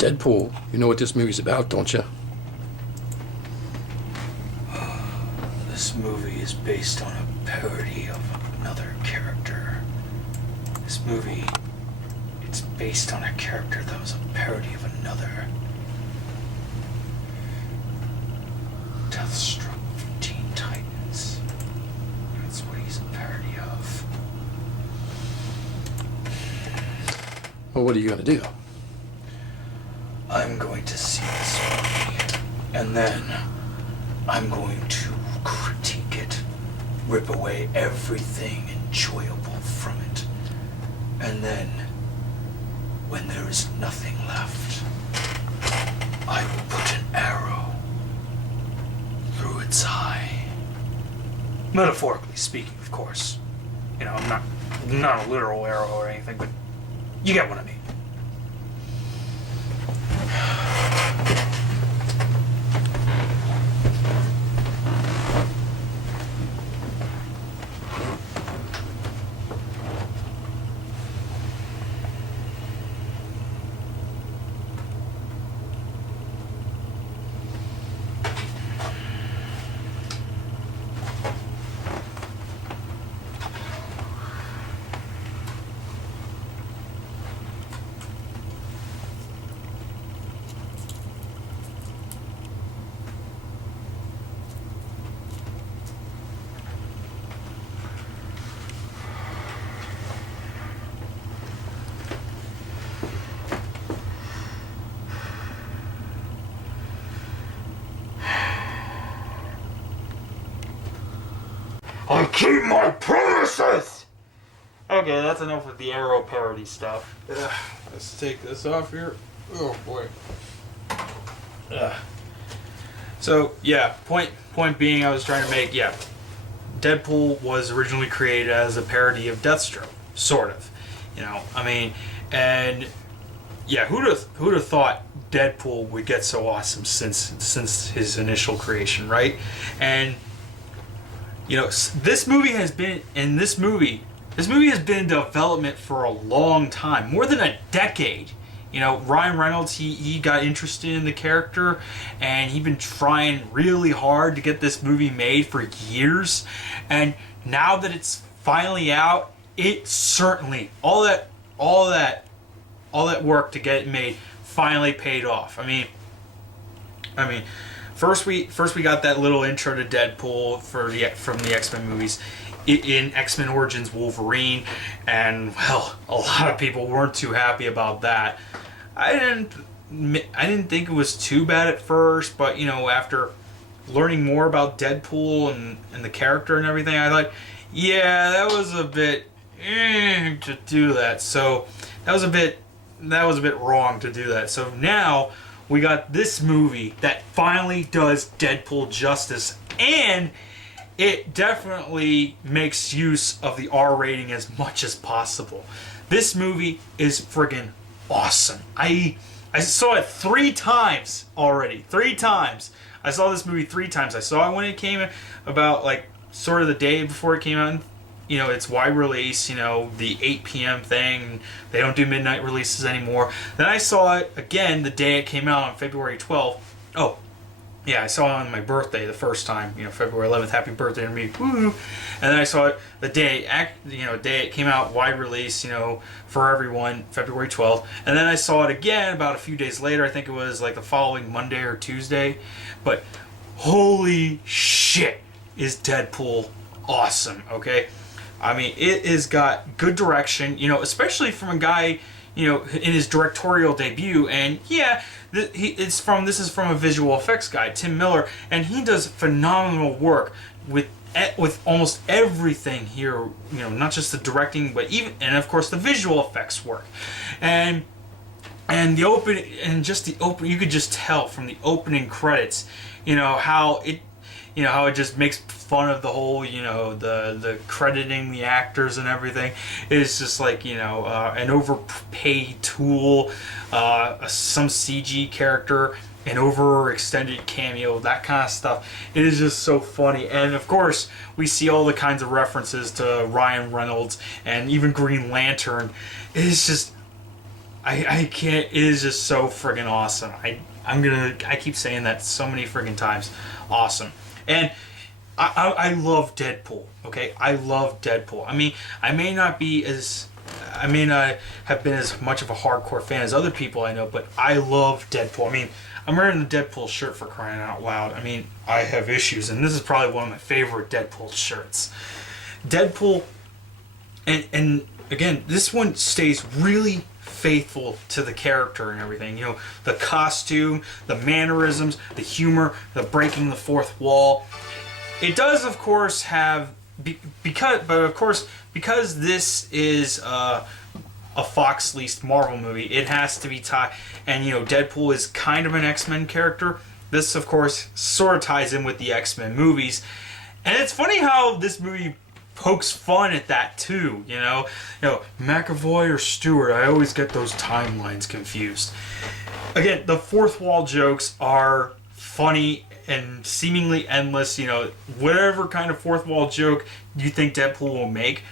Deadpool, you know what this movie's about, don't you? This movie is based on a parody of another character. This movie, it's based on a character that was a parody of another. Deathstroke from Teen Titans. That's what he's a parody of. Well, what are you gonna do? I'm going to see this movie, and then I'm going to critique it, rip away everything enjoyable from it, and then, when there is nothing left, I will put an arrow through its eye. Metaphorically speaking, of course. You know, I'm not a literal arrow or anything, but you get what I mean. I keep my promises! Okay, that's enough of the arrow parody stuff. Let's take this off here. Oh boy. So, yeah, point being I was trying to make, yeah, Deadpool was originally created as a parody of Deathstroke, sort of. You know, I mean, and yeah, who'd have thought Deadpool would get so awesome since his initial creation, right? And you know, this movie has been in development for a long time, more than a decade. You know, Ryan Reynolds, he got interested in the character, and he'd been trying really hard to get this movie made for years. And now that it's finally out, it certainly all that work to get it made finally paid off. I mean, first we got that little intro to Deadpool from the X-Men movies in X-Men Origins Wolverine, and well, a lot of people weren't too happy about that. I didn't think it was too bad at first, but you know, after learning more about Deadpool and the character and everything, I thought, yeah, that was a bit to do that. So that was a bit wrong to do that. So now we got this movie that finally does Deadpool justice, and it definitely makes use of the R rating as much as possible. This movie is friggin' awesome. I saw it 3 times already. 3 times. I saw this movie 3 times. I saw it when it came about, like, sort of the day before it came out. You know, it's wide release, you know, the 8 p.m. thing. They don't do midnight releases anymore. Then I saw it again the day it came out on February 12th. Oh, yeah, I saw it on my birthday the first time. You know, February 11th. Happy birthday to me. Woo! And then I saw it the day it came out, wide release, you know, for everyone, February 12th. And then I saw it again about a few days later. I think it was like the following Monday or Tuesday. But holy shit, is Deadpool awesome, okay? I mean, it has got good direction, you know, especially from a guy, you know, in his directorial debut. And yeah, this is from a visual effects guy, Tim Miller, and he does phenomenal work with almost everything here. You know, not just the directing, but and of course the visual effects work, and you could just tell from the opening credits, you know, how it just makes fun of the whole, you know, the crediting the actors and everything. It's just like, you know, an overpaid tool, some CG character, an overextended cameo, that kind of stuff. It is just so funny. And of course, we see all the kinds of references to Ryan Reynolds and even Green Lantern. It's just I can't. It is just so friggin' awesome. I keep saying that so many friggin' times. Awesome. And I love Deadpool. Okay, I love Deadpool. I mean, I may not have been as much of a hardcore fan as other people I know, but I love Deadpool. I mean, I'm wearing the Deadpool shirt for crying out loud. I mean, I have issues, and this is probably one of my favorite Deadpool shirts. Deadpool, and again, this one stays really faithful to the character and everything. You know, the costume, the mannerisms, the humor, the breaking the fourth wall. It does, of course, have because this is a Fox leased Marvel movie, it has to be tied. And you know, Deadpool is kind of an X-Men character. This, of course, sort of ties in with the X-Men movies. And it's funny how this movie pokes fun at that too. You know, McAvoy or Stewart. I always get those timelines confused. Again, the fourth wall jokes are funny and seemingly endless. You know, whatever kind of fourth wall joke you think Deadpool will make,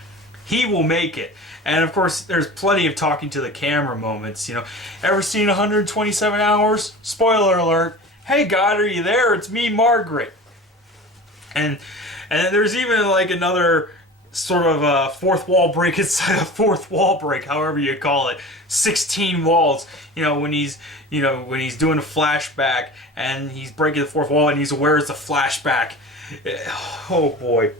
he will make it. And of course, there's plenty of talking to the camera moments. You know, ever seen 127 Hours? Spoiler alert. Hey God, are you there? It's me, Margaret. And there's even like another sort of a fourth wall break inside a fourth wall break, however you call it. 16 walls. You know, when he's doing a flashback and he's breaking the fourth wall and he's aware it's a flashback. Oh boy.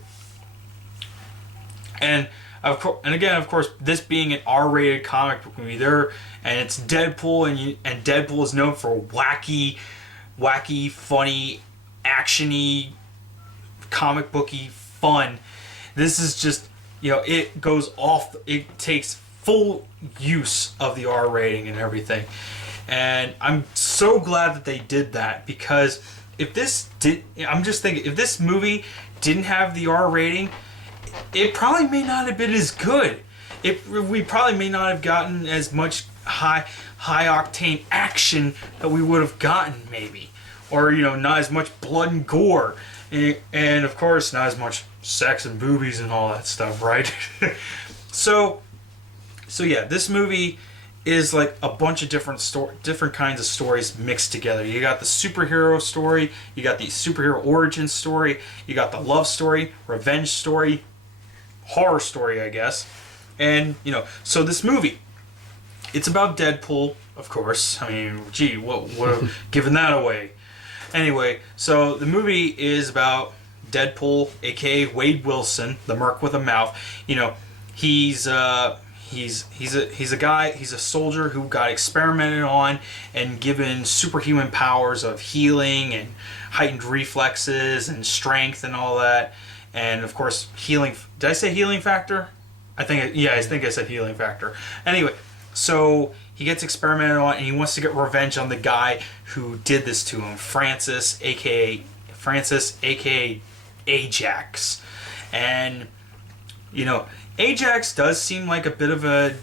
And again, of course, this being an R-rated comic book movie, and it's Deadpool, and Deadpool is known for wacky, funny, actiony, comic booky fun. This is just, you know, it goes off. It takes full use of the R rating and everything, and I'm so glad that they did that, because if this movie didn't have the R rating, it probably may not have been as good. We probably may not have gotten as much high octane action that we would have gotten, maybe, or you know, not as much blood and gore, and of course not as much sex and boobies and all that stuff, right? so yeah, this movie is like a bunch of different kinds of stories mixed together. You got the superhero story, you got the superhero origin story, you got the love story, revenge story, horror story, I guess. And, you know, so this movie, it's about Deadpool, of course. I mean, gee, what giving that away. Anyway, so the movie is about Deadpool, aka Wade Wilson, the merc with a mouth. You know, he's a guy, he's a soldier who got experimented on and given superhuman powers of healing and heightened reflexes and strength and all that. And of course, healing. Did I say healing factor? I think I said healing factor. Anyway, so he gets experimented on, and he wants to get revenge on the guy who did this to him, Francis, aka Ajax. And you know, Ajax does seem like a bit of a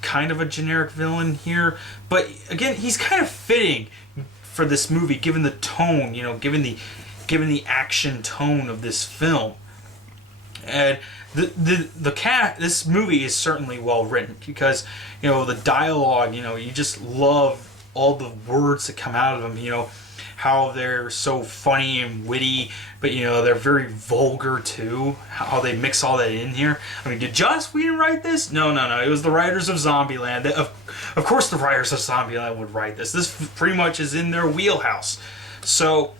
kind of a generic villain here, but again, he's kind of fitting for this movie, given the tone. You know, given the action tone of this film. And this movie is certainly well written, because you know, the dialogue, you know, you just love all the words that come out of them. You know, how they're so funny and witty, but you know, they're very vulgar too. How they mix all that in here. I mean, did Joss Whedon write this? No. It was the writers of Zombieland. Of course, the writers of Zombieland would write this. This pretty much is in their wheelhouse. So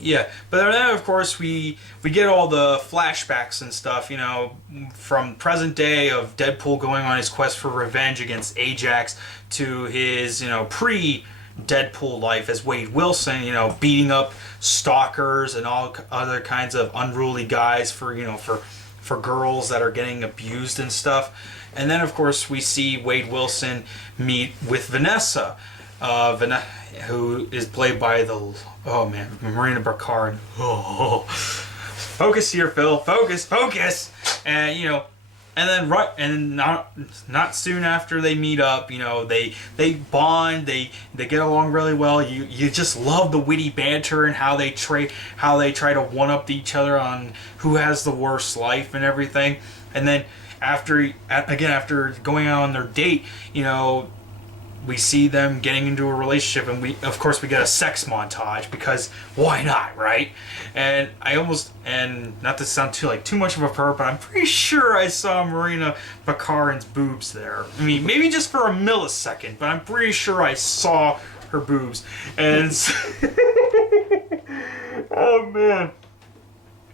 yeah, but then of course we get all the flashbacks and stuff, you know, from present day of Deadpool going on his quest for revenge against Ajax to his, you know, pre-Deadpool life as Wade Wilson, you know, beating up stalkers and all other kinds of unruly guys for girls that are getting abused and stuff. And then of course we see Wade Wilson meet with Vanessa, who is played by Marina Barkar. Focus here, Phil. Focus. And you know, and then not soon after they meet up, you know, they bond. They get along really well. You just love the witty banter and how they try to one up each other on who has the worst life and everything. And then after going out on their date, you know, we see them getting into a relationship, and we get a sex montage, because why not, right? And and not to sound too much of a pervert, but I'm pretty sure I saw Marina Bakarin's boobs there. I mean, maybe just for a millisecond, but I'm pretty sure I saw her boobs. And oh man,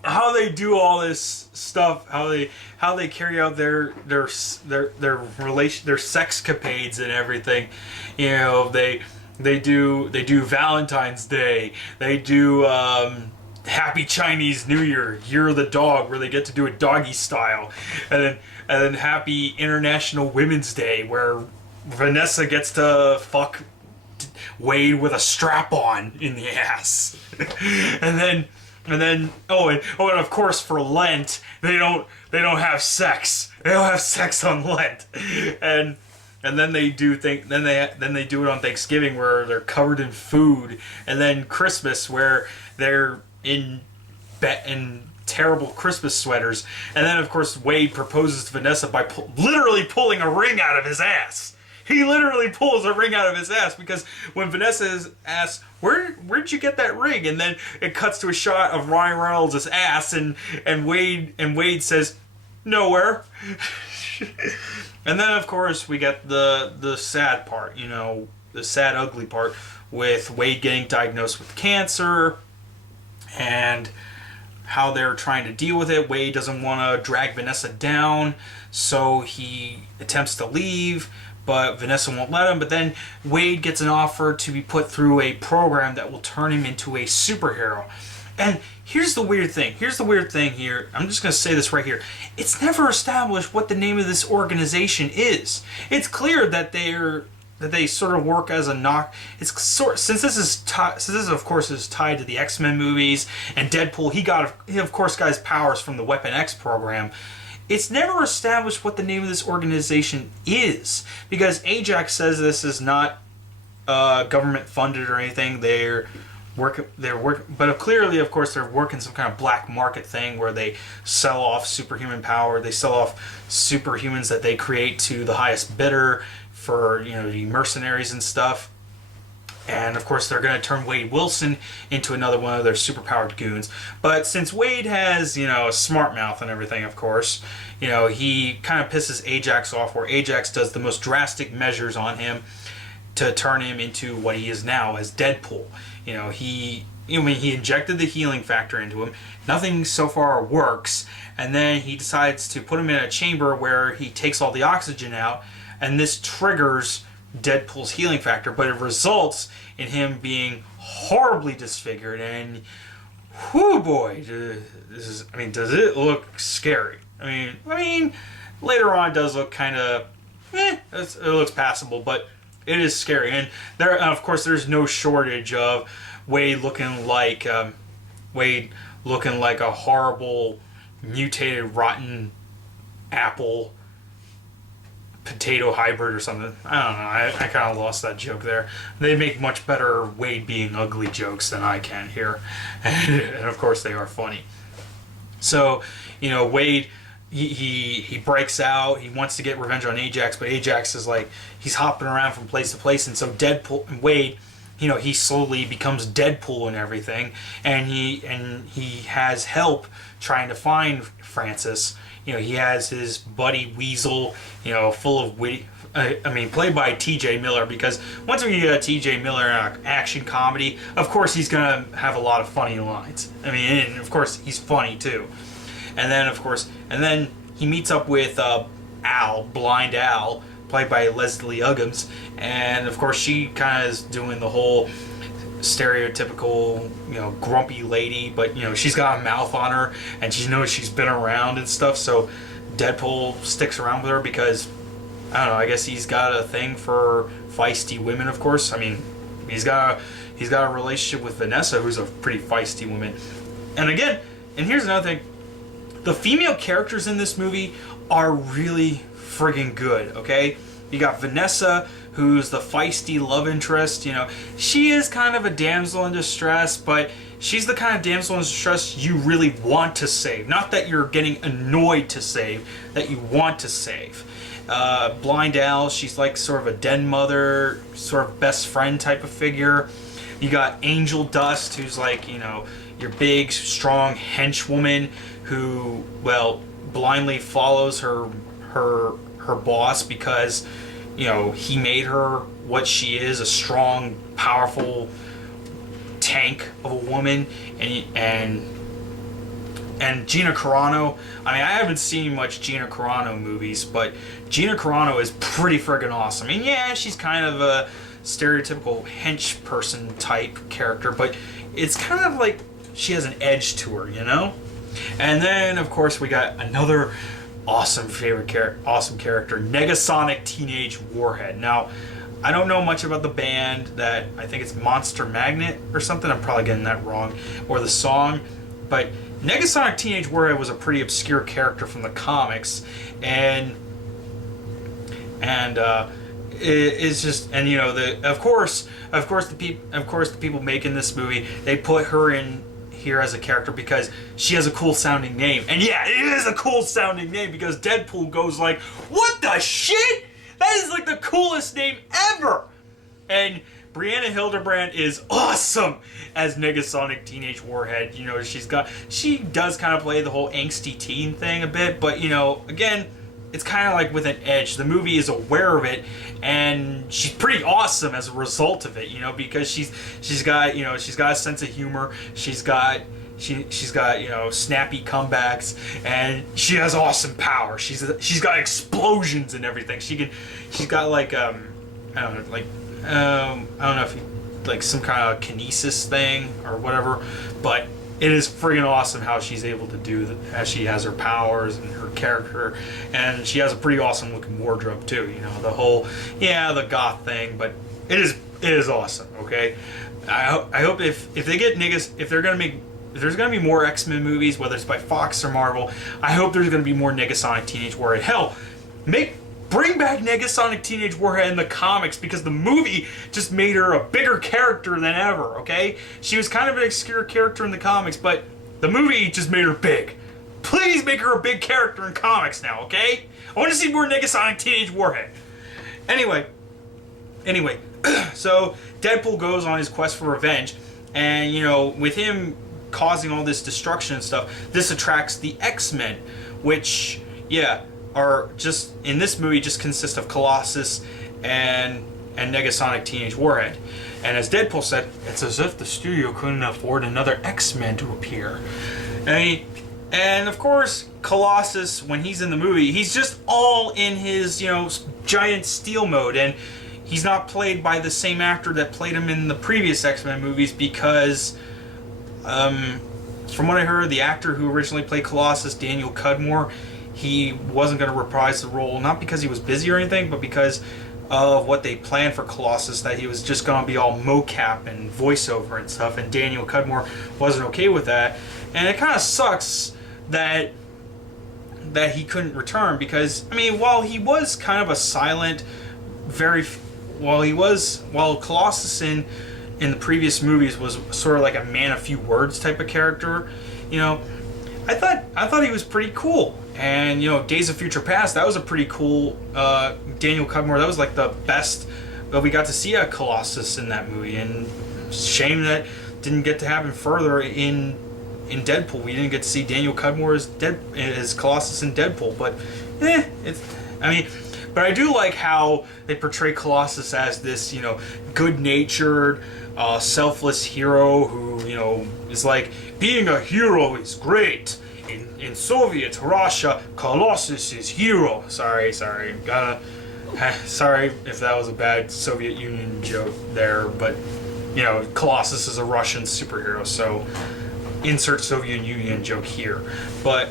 how they do all this stuff, how they carry out their sexcapades and everything. You know, they do Valentine's Day, they do Happy Chinese New Year, Year of the Dog, where they get to do it doggy style, and then Happy International Women's Day, where Vanessa gets to fuck Wade with a strap on in the ass. and then of course for Lent they don't have sex. They don't have sex on Lent. And then they do it on Thanksgiving, where they're covered in food, and then Christmas, where they're in terrible Christmas sweaters. And then of course Wade proposes to Vanessa by literally pulling a ring out of his ass. He literally pulls a ring out of his ass, because when Vanessa is asked, where'd you get that ring? And then it cuts to a shot of Ryan Reynolds' ass, and Wade says, nowhere. And then of course we get the sad part, you know, the sad, ugly part, with Wade getting diagnosed with cancer and how they're trying to deal with it. Wade doesn't want to drag Vanessa down, so he attempts to leave, but Vanessa won't let him. But then Wade gets an offer to be put through a program that will turn him into a superhero. And here's the weird thing. Here. I'm just going to say this right here. It's never established what the name of this organization is. It's clear that they sort of work as a knock. Since this is of course is tied to the X-Men movies and Deadpool. He of course got his powers from the Weapon X program. It's never established what the name of this organization is, because Ajax says this is not government funded or anything. They're working, but clearly, of course, they're working some kind of black market thing where they sell off superhuman power. They sell off superhumans that they create to the highest bidder for, you know, the mercenaries and stuff. And of course, they're going to turn Wade Wilson into another one of their superpowered goons. But since Wade has, you know, a smart mouth and everything, of course, you know, he kind of pisses Ajax off, where Ajax does the most drastic measures on him to turn him into what he is now as Deadpool. You know, he injected the healing factor into him. Nothing so far works. And then he decides to put him in a chamber where he takes all the oxygen out, and this triggers Deadpool's healing factor, but it results in him being horribly disfigured. And whoo boy, does it look scary? I mean, later on it does look kind of, it looks passable, but it is scary. And of course, there's no shortage of Wade looking like a horrible, mutated, rotten apple potato hybrid or something. I don't know. I kind of lost that joke there. They make much better Wade being ugly jokes than I can here. And of course they are funny. So, you know, Wade, he breaks out. He wants to get revenge on Ajax, but Ajax is like, he's hopping around from place to place. And so Deadpool and Wade, you know, he slowly becomes Deadpool and everything. And he has help trying to find Francis. You know, he has his buddy Weasel, you know, full of witty, played by T.J. Miller, because once we get T.J. Miller in an action comedy, of course he's going to have a lot of funny lines. And of course he's funny too. And then he meets up with Blind Al, played by Leslie Uggams, and of course she kind of is doing the whole stereotypical, you know, grumpy lady, but you know, she's got a mouth on her and she knows she's been around and stuff, so Deadpool sticks around with her because, I don't know, I guess he's got a thing for feisty women, of course. I mean, he's got a relationship with Vanessa, who's a pretty feisty woman. And here's another thing, the female characters in this movie are really friggin' good, okay? You got Vanessa, who's the feisty love interest. You know, she is kind of a damsel in distress, but she's the kind of damsel in distress you really want to save. Not that you're getting annoyed to save, that you want to save. Blind Al, she's like sort of a den mother, sort of best friend type of figure. You got Angel Dust, who's like, your big, strong henchwoman who, well, blindly follows her boss because, he made her what she is, a strong, powerful tank of a woman. And Gina Carano, I mean, I haven't seen much Gina Carano movies, but Gina Carano is pretty friggin' awesome. I mean, yeah, she's kind of a stereotypical hench person type character, but it's kind of like she has an edge to her, And then, of course, we got another awesome character, Negasonic Teenage Warhead. Now, I don't know much about the band that, I think it's Monster Magnet or something, I'm probably getting that wrong, or the song, but Negasonic Teenage Warhead was a pretty obscure character from the comics, and it's just, and of course the people making this movie, they put her in here as a character because she has a cool sounding name, and yeah, it is a cool sounding name because Deadpool goes like, "What the shit? That is like the coolest name ever!" And Brianna Hildebrand is awesome as Negasonic Teenage Warhead. She does kind of play the whole angsty teen thing a bit, but again, it's kind of like with an edge. The movie is aware of it, and she's pretty awesome as a result of it. Because she's got a sense of humor. She's got snappy comebacks, and she has awesome power. She's got explosions and everything. She's got like I don't know if like some kind of kinesis thing or whatever, but it is friggin' awesome how she's able to do that, as she has her powers and her character, and she has a pretty awesome looking wardrobe too. The whole the goth thing, but it is awesome. Okay, I hope if they get niggas, if there's gonna be more X-Men movies, whether it's by Fox or Marvel, I hope there's gonna be more Negasonic Teenage Warhead. Hell, bring back Negasonic Teenage Warhead in the comics, because the movie just made her a bigger character than ever, okay? She was kind of an obscure character in the comics, but the movie just made her big. Please make her a big character in comics now, okay? I want to see more Negasonic Teenage Warhead. Anyway, so Deadpool goes on his quest for revenge, and, with him causing all this destruction and stuff, this attracts the X-Men, which, are just in this movie just consist of Colossus and Negasonic Teenage Warhead. And as Deadpool said, it's as if the studio couldn't afford another X-Men to appear. And of course, Colossus, when he's in the movie, he's just all in his giant steel mode, and he's not played by the same actor that played him in the previous X-Men movies because from what I heard, the actor who originally played Colossus, Daniel Cudmore, he wasn't going to reprise the role, not because he was busy or anything, but because of what they planned for Colossus, that he was just going to be all mocap and voiceover and stuff, and Daniel Cudmore wasn't okay with that. And it kind of sucks that he couldn't return, because, while he was kind of a silent, while Colossus in the previous movies was sort of like a man of few words type of character, I thought he was pretty cool. And Days of Future Past, that was a pretty cool Daniel Cudmore. That was like the best that we got to see a Colossus in that movie. And shame that didn't get to happen further in Deadpool. We didn't get to see Daniel Cudmore as Colossus in Deadpool. But but I do like how they portray Colossus as this good-natured, selfless hero who is like, being a hero is great. In Soviet Russia, Colossus is hero. Sorry if that was a bad Soviet Union joke there, but Colossus is a Russian superhero, so insert Soviet Union joke here. And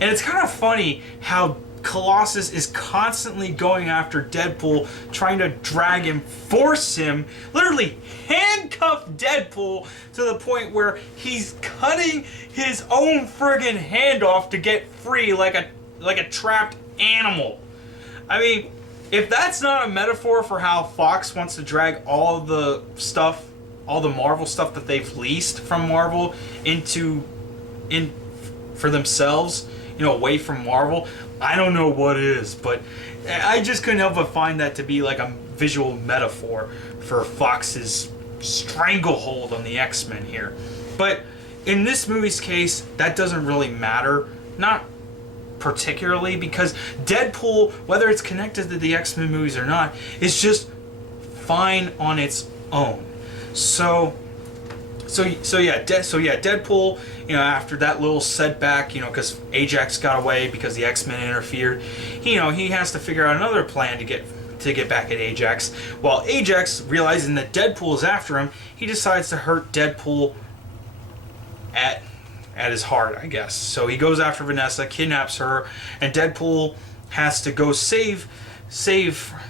it's kind of funny how Colossus is constantly going after Deadpool, trying to drag him, force him, literally handcuff Deadpool to the point where he's cutting his own friggin' hand off to get free like a trapped animal. If that's not a metaphor for how Fox wants to drag all the Marvel stuff that they've leased from Marvel for themselves, away from Marvel, I don't know what is, but I just couldn't help but find that to be like a visual metaphor for Fox's stranglehold on the X-Men here. But in this movie's case, that doesn't really matter. Not particularly, because Deadpool, whether it's connected to the X-Men movies or not, is just fine on its own. So yeah, Deadpool, after that little setback, because Ajax got away because the X-Men interfered, he has to figure out another plan to get back at Ajax. While Ajax, realizing that Deadpool is after him, he decides to hurt Deadpool at his heart, I guess. So he goes after Vanessa, kidnaps her, and Deadpool has to go save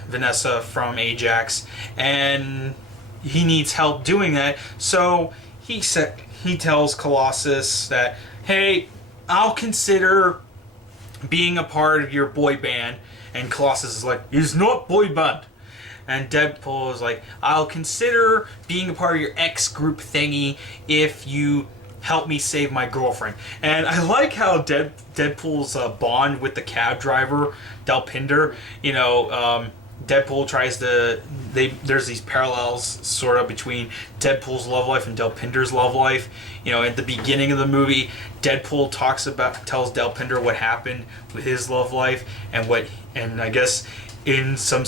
Vanessa from Ajax, and he needs help doing that. So he tells Colossus that, hey, I'll consider being a part of your boy band. And Colossus is like, it's not boy band. And Deadpool is like, I'll consider being a part of your X group thingy if you help me save my girlfriend. And I like how Deadpool's bond with the cab driver, Delpinder, Deadpool tries to... There's these parallels sort of between Deadpool's love life and Delpinder's love life. At the beginning of the movie, Deadpool tells Delpinder what happened with his love life, and I guess in some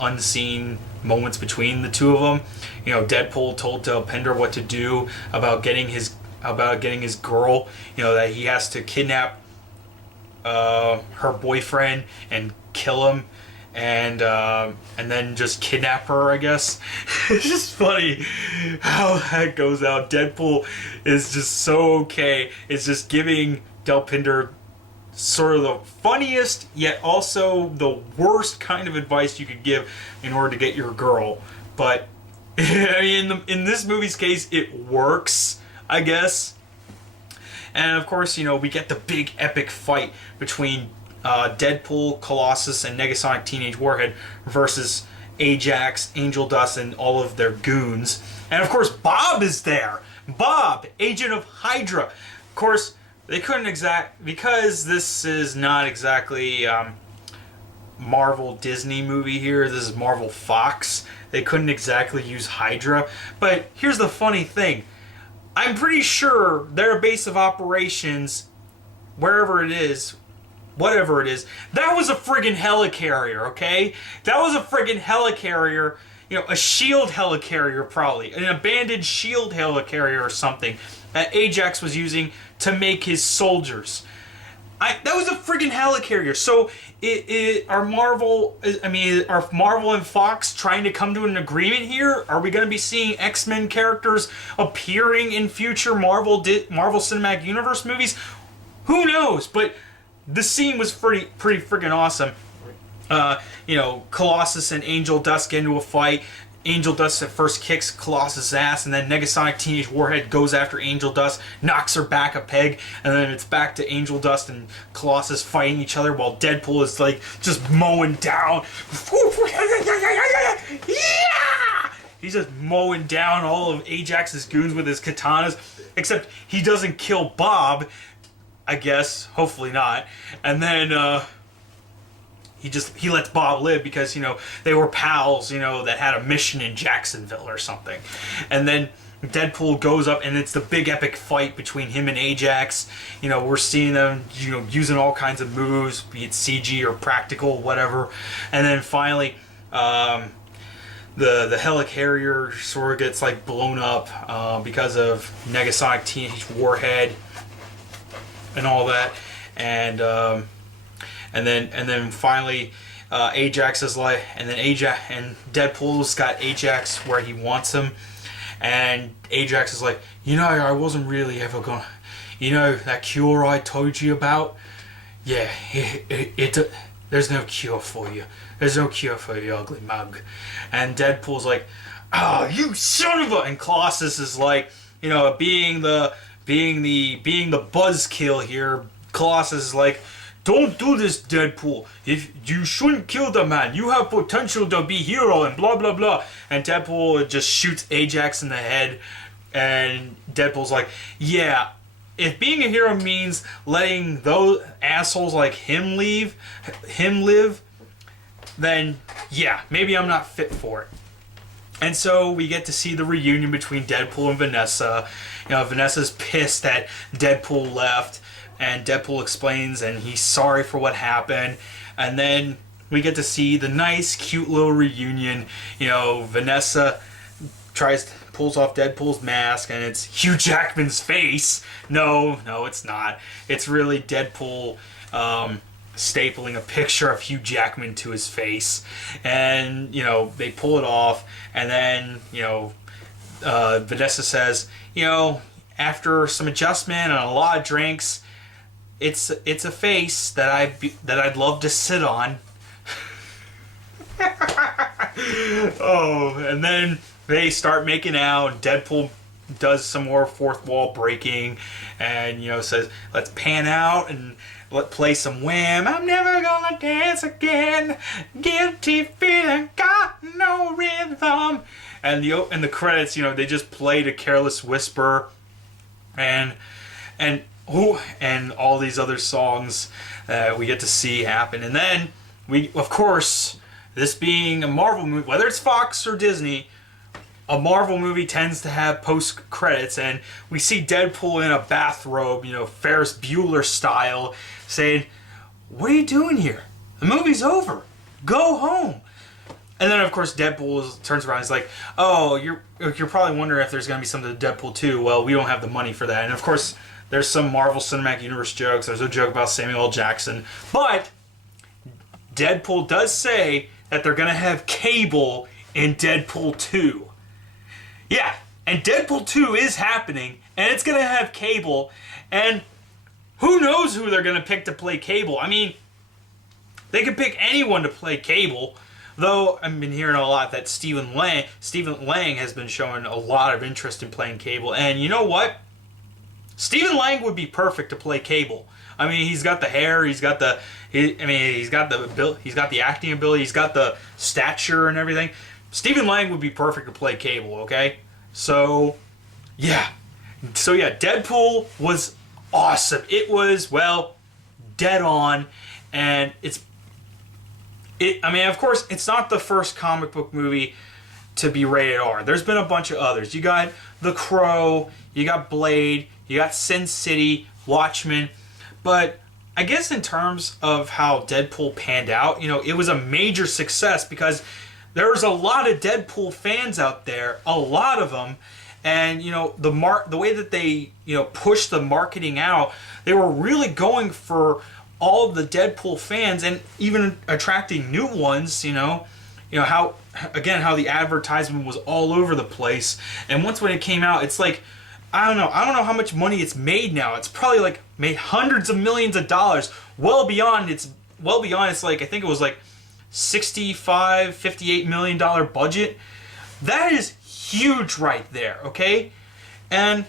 unseen moments between the two of them, Deadpool told Delpinder what to do about getting his girl. That he has to kidnap her boyfriend and kill him, and then just kidnap her, I guess. It's just funny how that goes out. Deadpool is just so okay. It's just giving Delpinder sort of the funniest yet also the worst kind of advice you could give in order to get your girl. But I mean, in this movie's case, it works, I guess. And of course, we get the big epic fight between Deadpool, Colossus, and Negasonic Teenage Warhead versus Ajax, Angel Dust, and all of their goons. And of course, Bob is there. Bob, agent of Hydra. Of course, they couldn't because this is not exactly Marvel Disney movie here. This is Marvel Fox. They couldn't exactly use Hydra. But here's the funny thing. I'm pretty sure their base of operations, wherever it is, whatever it is, that was a friggin' helicarrier, okay? That was a friggin' helicarrier, a shield helicarrier probably, an abandoned shield helicarrier or something that Ajax was using to make his soldiers. That was a friggin' helicarrier. So are Marvel and Fox trying to come to an agreement here? Are we going to be seeing X-Men characters appearing in future Marvel Cinematic Universe movies? Who knows? But the scene was pretty friggin' awesome. Colossus and Angel Dust get into a fight. Angel Dust at first kicks Colossus' ass, and then Negasonic Teenage Warhead goes after Angel Dust, knocks her back a peg, and then it's back to Angel Dust and Colossus fighting each other while Deadpool is like just mowing down. Yeah! He's just mowing down all of Ajax's goons with his katanas, except he doesn't kill Bob, I guess, hopefully not. And then he lets Bob live because, they were pals, that had a mission in Jacksonville or something. And then Deadpool goes up, and it's the big epic fight between him and Ajax. We're seeing them, using all kinds of moves, be it CG or practical, whatever. And then finally, the helicarrier sort of gets like blown up because of Negasonic Teenage Warhead and all that. And then finally, Ajax is like, and Deadpool's got Ajax where he wants him, and Ajax is like, I wasn't really ever gonna, that cure I told you about, yeah, there's no cure for you. There's no cure for you, ugly mug. And Deadpool's like, oh, you son of a, and Colossus is like, being the buzzkill here, Colossus is like, don't do this, Deadpool. If you shouldn't kill the man, you have potential to be hero and blah blah blah. And Deadpool just shoots Ajax in the head, and Deadpool's like, yeah, if being a hero means letting those assholes like him live, then yeah, maybe I'm not fit for it. And so we get to see the reunion between Deadpool and Vanessa. You know, Vanessa's pissed that Deadpool left, and Deadpool explains, and he's sorry for what happened. And then we get to see the nice, cute little reunion. You know, Vanessa pulls off Deadpool's mask, and it's Hugh Jackman's face. No, it's not. It's really Deadpool stapling a picture of Hugh Jackman to his face. And, you know, they pull it off, and then, you know, Vanessa says, you know, after some adjustment and a lot of drinks, it's a face that I'd love to sit on. Oh, and then they start making out. Deadpool does some more fourth wall breaking, and, you know, says, let's pan out and play some Wham. I'm never gonna dance again. Guilty feeling, got no rhythm. And the credits, you know, they just played a Careless Whisper, and all these other songs that we get to see happen. And then we, of course, this being a Marvel movie, whether it's Fox or Disney, a Marvel movie tends to have post credits, and we see Deadpool in a bathrobe, you know, Ferris Bueller style, saying, "What are you doing here? The movie's over. Go home." And then, of course, Deadpool turns around and is like, "Oh, you're probably wondering if there's going to be something to Deadpool 2. Well, we don't have the money for that." And, of course, there's some Marvel Cinematic Universe jokes. There's a joke about Samuel L. Jackson. But Deadpool does say that they're going to have cable in Deadpool 2. Yeah, and Deadpool 2 is happening, and it's going to have cable, and who knows who they're going to pick to play Cable. I mean, they could pick anyone to play Cable, though I've been hearing a lot that Stephen Lang has been showing a lot of interest in playing Cable, and you know what? Stephen Lang would be perfect to play Cable. I mean, he's got the hair, he's got the acting ability, he's got the stature and everything. Stephen Lang would be perfect to play Cable, okay? So, yeah. Deadpool was awesome. It was, well, dead on. And of course, it's not the first comic book movie to be rated R. There's been a bunch of others. You got The Crow, you got Blade, you got Sin City, Watchmen. But I guess in terms of how Deadpool panned out, you know, it was a major success because there's a lot of Deadpool fans out there, a lot of them, and, you know, the way that they, you know, pushed the marketing out, they were really going for all of the Deadpool fans and even attracting new ones. You know how the advertisement was all over the place, and once when it came out, it's like, I don't know how much money it's made now. It's probably like made hundreds of millions of dollars, well beyond it's like, I think it was like $58 million budget. That is huge right there, okay? And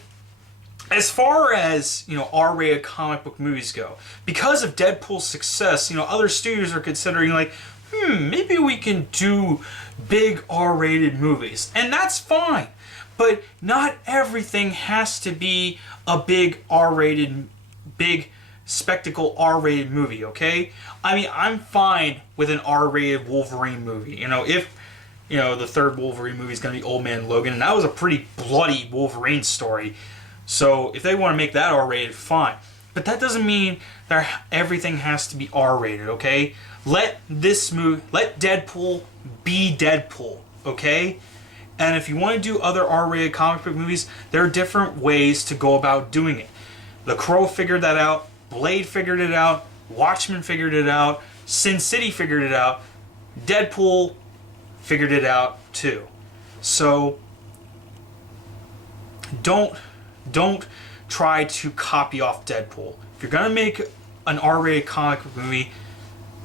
as far as, you know, R-rated comic book movies go, because of Deadpool's success, you know, other studios are considering like, maybe we can do big R-rated movies. And that's fine. But not everything has to be a big R-rated, big spectacle R-rated movie, okay? I mean, I'm fine with an R-rated Wolverine movie. You know, if, you know, the third Wolverine movie is going to be Old Man Logan, and that was a pretty bloody Wolverine story. So if they want to make that R-rated, fine. But that doesn't mean that everything has to be R-rated, okay? Let Deadpool be Deadpool, okay? And if you want to do other R-rated comic book movies, there are different ways to go about doing it. The Crow figured that out. Blade figured it out. Watchmen figured it out. Sin City figured it out. Deadpool figured it out too. So don't try to copy off Deadpool. If you're gonna make an R-rated comic book movie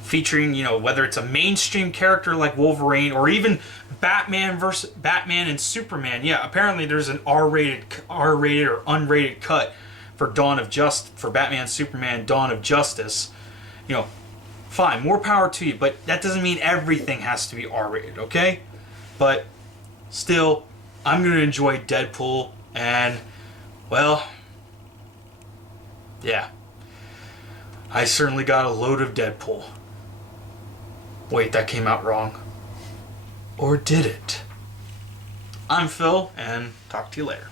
featuring, you know, whether it's a mainstream character like Wolverine or even Batman versus Batman and Superman, yeah, apparently there's an R-rated or unrated cut for Batman Superman Dawn of Justice. You know, fine, more power to you, but that doesn't mean everything has to be R-rated, okay? But still, I'm going to enjoy Deadpool, and, well, Yeah. I certainly got a load of Deadpool. Wait, that came out wrong. Or did it? I'm Phil, and talk to you later.